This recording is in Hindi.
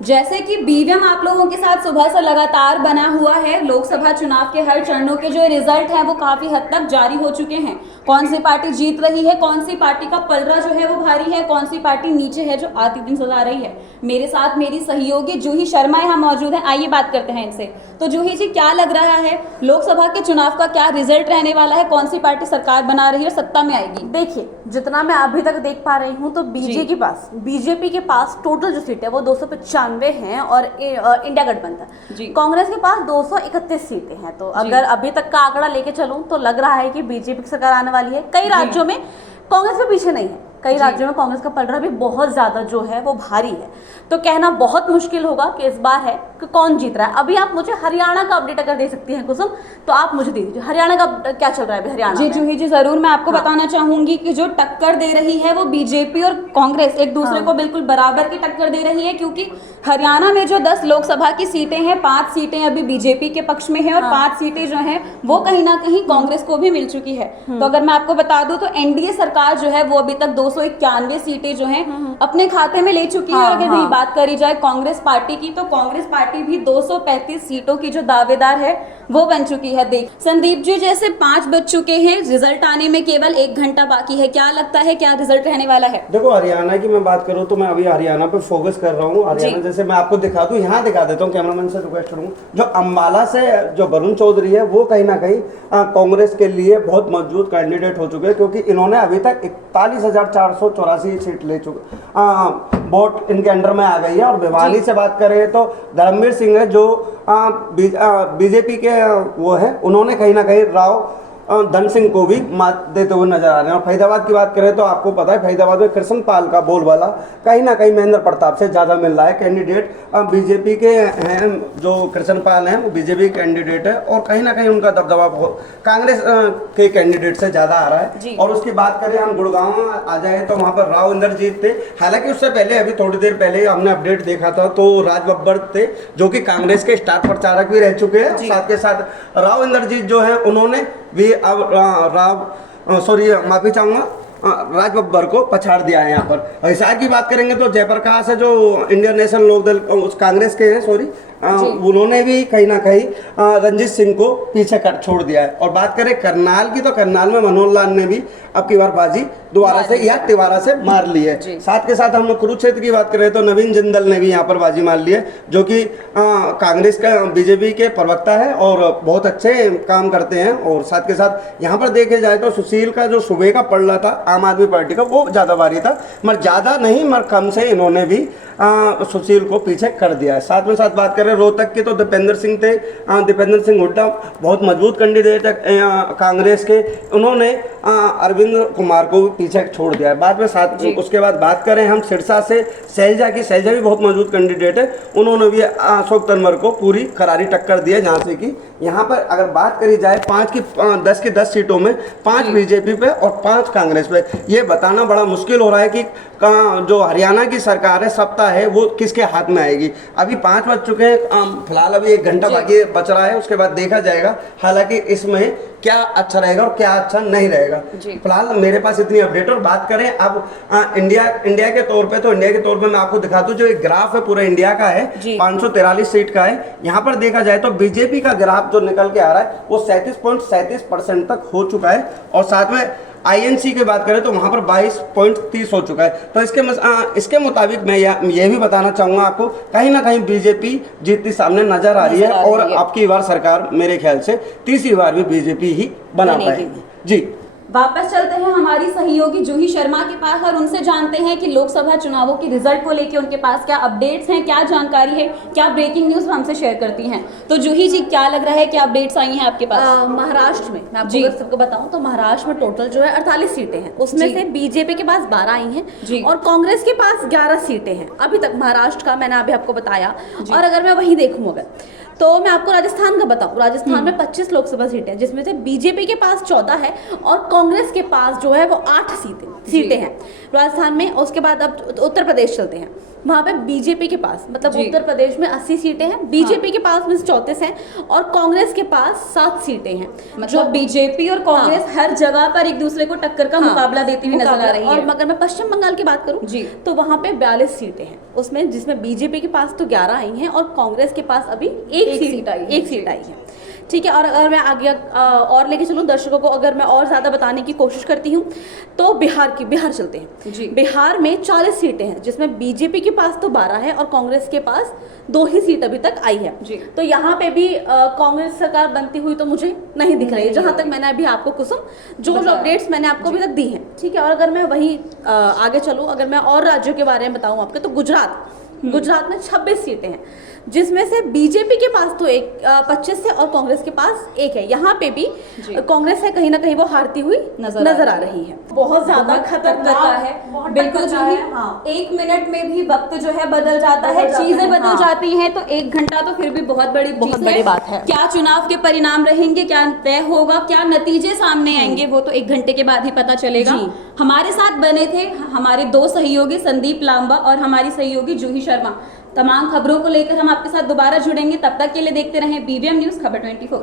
जैसे कि बीवीएम आप लोगों के साथ सुबह से लगातार बना हुआ है, लोकसभा चुनाव के हर चरणों के जो रिजल्ट हैं वो काफी हद तक जारी हो चुके हैं। कौन सी पार्टी जीत रही है, कौन सी पार्टी का पलड़ा जो है वो भारी है, कौन सी पार्टी नीचे है जो आती दिन सुधार रही है। मेरे साथ मेरी सहयोगी जूही शर्मा यहाँ मौजूद है, आइए बात करते हैं इनसे। तो जूही जी, क्या लग रहा है लोकसभा के चुनाव का क्या रिजल्ट रहने वाला है, कौन सी पार्टी सरकार बना रही है और सत्ता में आएगी? देखिए, जितना मैं अभी तक देख पा रही हूँ तो बीजेपी के पास टोटल जो सीट है वो 295 हैं और इंडिया गठबंधन कांग्रेस के पास 231 सीटें हैं। तो अगर अभी तक का आंकड़ा लेके चलूं तो लग रहा है कि बीजेपी की सरकार आने वाली है। कई राज्यों में कांग्रेस भी पीछे नहीं है, कई राज्यों में कांग्रेस का पलड़ा भी बहुत ज्यादा जो है वो भारी है। तो कहना बहुत मुश्किल होगा कि इस बार है कि कौन जीत रहा है। अभी आप मुझे हरियाणा का अपडेट अगर दे सकती हैं कुसुम, तो आप मुझे दे दीजिए हरियाणा का क्या चल रहा है अभी हरियाणा जी जूही जी, जरूर मैं आपको बताना चाहूंगी कि जो टक्कर दे रही है वो बीजेपी और कांग्रेस एक दूसरे को बिल्कुल बराबर की टक्कर दे रही है, क्योंकि हरियाणा में जो 10 लोकसभा की सीटें हैं, 5 सीटें अभी बीजेपी के पक्ष में है और 5 सीटें जो हैं वो कहीं ना कहीं कांग्रेस को भी मिल चुकी है। तो अगर मैं आपको बता दूं तो एनडीए सरकार जो है वो अभी तक 291 सीटें जो हैं अपने खाते में ले चुकी है। और अगर वही बात करी जाए कांग्रेस पार्टी की, तो कांग्रेस पार्टी भी 235 सीटों की जो दावेदार है वो बन चुकी है। देख संदीप जी, जैसे 5 बज चुके हैं, रिजल्ट आने में केवल 1 घंटा बाकी है, क्या लगता है क्या रिजल्ट रहने वाला है? देखो, हरियाणा की मैं बात करूं तो मैं अभी हरियाणा पे फोकस कर रहा हूं। हरियाणा जैसे मैं आपको दिखा दूं, यहाँ दिखा देता हूँ, कैमरामैन से रिक्वेस्ट करूंगा। जो अम्बाला से जो वरुण चौधरी है वो कहीं ना कहीं कांग्रेस के लिए बहुत मजबूत कैंडिडेट हो चुके हैं, क्योंकि इन्होंने अभी तक 41,484 सीट ले चुके, वोट इनके अंडर में आ गई है। और भिवानी से बात करें तो धर्मवीर सिंह है जो बीजेपी के वो है, उन्होंने कहीं ना कहीं राव धन सिंह को भी मात देते हुए नजर आ रहे हैं। और फरीदाबाद की बात करें तो आपको पता है फरीदाबाद में कृष्ण पाल का बोलबाला कहीं ना कहीं महेंद्र प्रताप से ज्यादा मिल रहा है। कैंडिडेट बीजेपी के हैं, जो कृष्ण पाल हैं वो बीजेपी कैंडिडेट है और कहीं ना कहीं उनका दबदबा कांग्रेस के कैंडिडेट से ज्यादा आ रहा है। और उसकी बात करें हम गुड़गांव आ जाए तो वहां पर राव इंद्रजीत थे। हालांकि उससे पहले अभी थोड़ी देर पहले हमने अपडेट देखा था तो राज बब्बर थे जो कि कांग्रेस के स्टार प्रचारक भी रह चुके हैं। साथ के साथ राव इंद्रजीत जो है उन्होंने भी अब माफी चाहूंगा, राज बब्बर को पछाड़ दिया है। यहाँ पर हिसार की बात करेंगे तो जयप्रकाश है जो इंडियन नेशनल लोकदल उस कांग्रेस के हैं, उन्होंने भी कहीं ना कहीं रंजीत सिंह को पीछे कर छोड़ दिया है। और बात करें करनाल की तो करनाल में मनोहर लाल ने भी अब की बार बाजी दोबारा से या तिवारा से मार ली है। साथ के साथ हम लोग कुरुक्षेत्र की बात करें तो नवीन जिंदल ने भी यहाँ पर बाजी मार ली है, जो कि कांग्रेस का बीजेपी के प्रवक्ता है और बहुत अच्छे काम करते हैं। और साथ के साथ यहाँ पर देखे जाए तो सुशील का जो सुबह का पड़ रहा था आम आदमी पार्टी का वो ज्यादा भारी था, मगर ज्यादा नहीं मगर कम से इन्होंने भी सुशील को पीछे कर दिया है। साथ में साथ बात करें रोहतक की तो दीपेंद्र सिंह थे, दीपेंद्र सिंह हुड्डा बहुत मजबूत कैंडिडेट है कांग्रेस के, उन्होंने अरविंद कुमार को पीछे छोड़ दिया है। बाद में साथ उसके बाद बात करें हम सिरसा से शैलजा की, शैलजा भी बहुत मजबूत कैंडिडेट है, उन्होंने भी अशोक तंवर को पूरी करारी टक्कर दी है। जहाँ से कि यहाँ पर अगर बात करी जाए 10 की 10 सीटों में 5 बीजेपी पे और 5 कांग्रेस पे, ये बताना बड़ा मुश्किल हो रहा है कि जो हरियाणा की सरकार है सत्ता है वो किसके हाथ में आएगी। अभी 5 बज चुके हैं, फिलहाल अभी 1 घंटा बाकी बच रहा है, उसके बाद देखा जाएगा हालांकि इसमें क्या अच्छा रहेगा और क्या अच्छा नहीं रहेगा। फिलहाल मेरे पास इतनी अपडेट। और बात करें अब इंडिया के तौर पे, तो इंडिया के तौर पे मैं आपको दिखा दूं, जो एक ग्राफ है पूरा इंडिया का है 543 सीट का है। यहाँ पर देखा जाए तो बीजेपी का ग्राफ जो निकल के आ रहा है वो 37.37% तक हो चुका है। और साथ में आईएनसी की बात करें तो वहां पर 22.30 हो चुका है। तो इसके मुताबिक मैं ये भी बताना चाहूंगा आपको, कहीं ना कहीं बीजेपी जीतती सामने नजर आ रही है। और अब की बार सरकार मेरे ख्याल से तीसरी बार भी बीजेपी ही बना पाएगी। जी, वापस चलते हैं हमारी सहयोगी जूही शर्मा के पास और उनसे जानते हैं कि लोकसभा चुनावों के रिजल्ट को लेकर उनके पास क्या अपडेट्स हैं, क्या जानकारी है, क्या ब्रेकिंग न्यूज हमसे शेयर करती हैं। तो जूही जी, क्या लग रहा है, क्या अपडेट्स आई हैं आपके पास? महाराष्ट्र में मैं आपको सबको बताऊं तो महाराष्ट्र में टोटल जो है 48 सीटें हैं, उसमें से बीजेपी के पास 12 आई हैं और कांग्रेस के पास 11 सीटें हैं अभी तक महाराष्ट्र का, मैंने अभी आपको बताया। और अगर मैं वही देखूं तो मैं आपको राजस्थान का बताऊं, राजस्थान में 25 लोकसभा सीटें हैं जिसमें से बीजेपी के पास 14 है और कांग्रेस के पास जो है वो 8 सीटें हैं राजस्थान में। उसके बाद अब उत्तर प्रदेश चलते हैं, वहाँ पे बीजेपी के पास मतलब उत्तर प्रदेश में 80 सीटें हैं, बीजेपी के पास में 34 हैं और कांग्रेस के पास 7 सीटें हैं। मतलब बीजेपी और कांग्रेस हर जगह पर एक दूसरे को टक्कर का मुकाबला देती हुई नजर आ रही है। और अगर मैं पश्चिम बंगाल की बात करूं तो वहाँ पे 42 सीटें हैं, उसमें जिसमें बीजेपी के पास तो 11 आई हैं और कांग्रेस के पास अभी एक सीट आई है। ठीक है, और अगर मैं आगे और लेके चलूँ दर्शकों को, अगर मैं और ज़्यादा बताने की कोशिश करती हूँ तो बिहार चलते हैं जी। बिहार में 40 सीटें हैं, जिसमें बीजेपी के पास तो 12 है और कांग्रेस के पास 2 ही सीट अभी तक आई है जी। तो यहाँ पे भी कांग्रेस सरकार बनती हुई तो मुझे नहीं दिख रही है, जहाँ तक मैंने अभी आपको कुसुम जो अपडेट्स मैंने आपको अभी तक दी हैं। ठीक है, और अगर मैं वही आगे चलूँ, अगर मैं और राज्यों के बारे में बताऊँ आपके, तो गुजरात में 26 सीटें हैं, जिसमें से बीजेपी के पास तो 25 है और कांग्रेस के पास 1 है। यहाँ पे भी कांग्रेस है कहीं ना कहीं वो हारती हुई नजर आ रही है। बहुत ज्यादा खतरनाक है, बिल्कुल जो ही 1 मिनट में भी वक्त जो है बदल जाता है, चीजें बदल जाती हैं, तो 1 घंटा तो फिर भी बहुत बड़ी बात है। क्या चुनाव के परिणाम रहेंगे, क्या तय होगा, क्या नतीजे सामने आएंगे, वो तो 1 घंटे के बाद ही पता चलेगा। हमारे साथ बने थे हमारे 2 सहयोगी संदीप लांबा और हमारी सहयोगी जूही शर्मा। तमाम खबरों को लेकर हम आपके साथ दोबारा जुड़ेंगे, तब तक के लिए देखते रहें BVM न्यूज़ खबर 24।